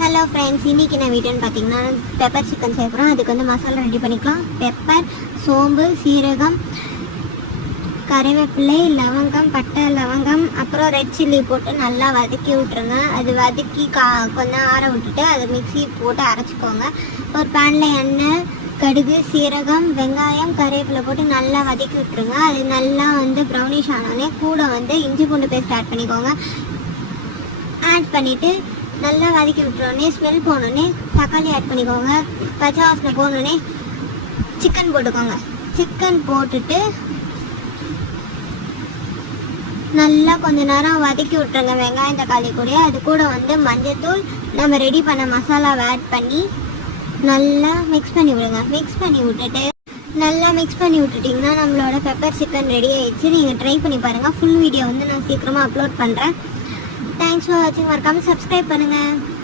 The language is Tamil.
ஹலோ ஃப்ரெண்ட்ஸ், இன்றைக்கி நான் வீடியோன்னு பார்த்தீங்கன்னா பெப்பர் சிக்கன் செய்ய போகிறோம். அதுக்கு வந்து மசாலா ரெடி பண்ணிக்கலாம். பெப்பர், சோம்பு, சீரகம், கறிவேப்பிலை, லவங்கம், பட்டை, லவங்கம், அப்புறம் ரெட் சில்லி போட்டு நல்லா வதக்கி விட்ருங்க. அது வதக்கி கொஞ்சம் ஆற விட்டுட்டு அதை மிக்ஸி போட்டு அரைச்சிக்கோங்க. ஒரு பேனில் எண்ணெய், கடுகு, சீரகம், வெங்காயம், கறிவேப்பிலை போட்டு நல்லா வதக்கி விட்ருங்க. அது நல்லா வந்து ப்ரௌனிஷ் ஆனோடனே கூட வந்து இஞ்சி பூண்டு பேஸ்ட் ஆட் பண்ணிக்கோங்க. ஆட் பண்ணிவிட்டு நல்லா வதக்கி விட்டுறோடனே ஸ்மெல் போனோடனே தக்காளி ஆட் பண்ணிக்கோங்க. பச்சை வாசனை போனோடனே சிக்கன் போட்டுக்கோங்க. சிக்கன் போட்டுட்டு நல்லா கொஞ்ச நேரம் வதக்கி விட்டுருங்க வெங்காயம் தக்காளி கூட. அது கூட வந்து மஞ்சத்தூள், நம்ம ரெடி பண்ண மசாலாவை ஆட் பண்ணி நல்லா மிக்ஸ் பண்ணி விடுங்க. மிக்ஸ் பண்ணி விட்டுட்டு நல்லா மிக்ஸ் பண்ணி விட்டுட்டிங்கன்னா நம்மளோட பெப்பர் சிக்கன் ரெடி ஆகிடுச்சு. நீங்கள் ட்ரை பண்ணி பாருங்கள். ஃபுல் வீடியோ வந்து நான் சீக்கிரமாக அப்லோட் பண்ணுறேன். தேங்க்ஸ் ஃபார் வாட்சிங். மறக்காமல் சப்ஸ்கிரைப் பண்ணுங்கள்.